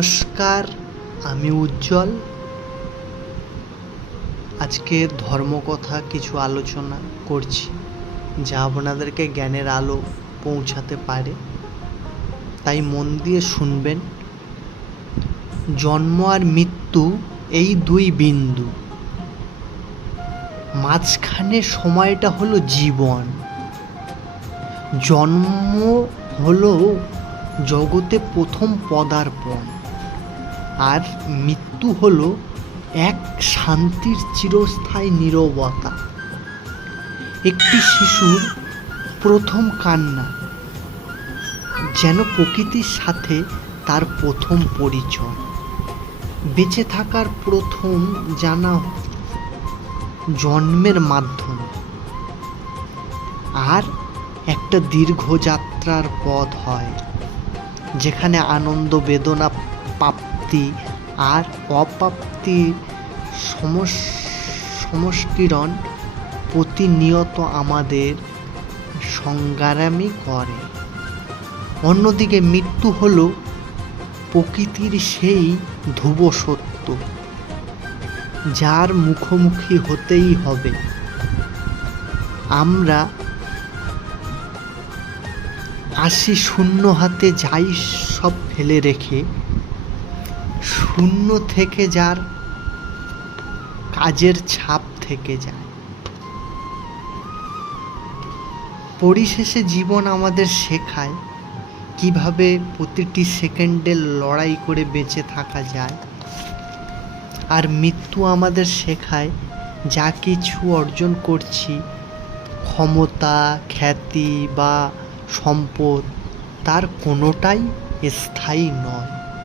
নমস্কার, আমি উজ্জ্বল। আজকে ধর্মকথা কিছু আলোচনা করছি, যা আপনাদেরকে জ্ঞানের আলো পৌঁছাতে পারে, তাই মন দিয়ে শুনবেন। জন্ম আর মৃত্যু এই দুই বিন্দু, মাঝখানে সময়টা হলো জীবন। জন্ম হলো জগতে প্রথম পদার্পণ, আর মৃত্যু হলো এক শান্তির চিরস্থায়ী নীরবতা। একটি শিশুর প্রথম কান্না যেন প্রকৃতির সাথে তার প্রথম পরিচয়। বেঁচে থাকার প্রথম জানা জন্মের মাধ্যমে, আর একটা দীর্ঘ যাত্রার পথ হয়, যেখানে আনন্দ, বেদনা, প্রাপ্তি আর অপ্রাপ্তির সংস্করণ প্রতিনিয়ত আমাদের সংগ্রামী করে। অন্যদিকে মৃত্যু হলো প্রকৃতির সেই ধ্রুব সত্য, যার মুখোমুখি হতেই হবে। আমরা আসি শূন্য হাতে, যাই সব ফেলে রেখে, শূন্য থেকে যার কাজের ছাপ থেকে যায়। পরিশেষে জীবন আমাদের শেখায় কিভাবে প্রতিটি সেকেন্ডে লড়াই করে বেঁচে থাকা যায়, আর মৃত্যু আমাদের শেখায় যা কিছু অর্জন করছি, ক্ষমতা, খ্যাতি বা সম্পদ, তার কোনোটাই স্থায়ী নয়।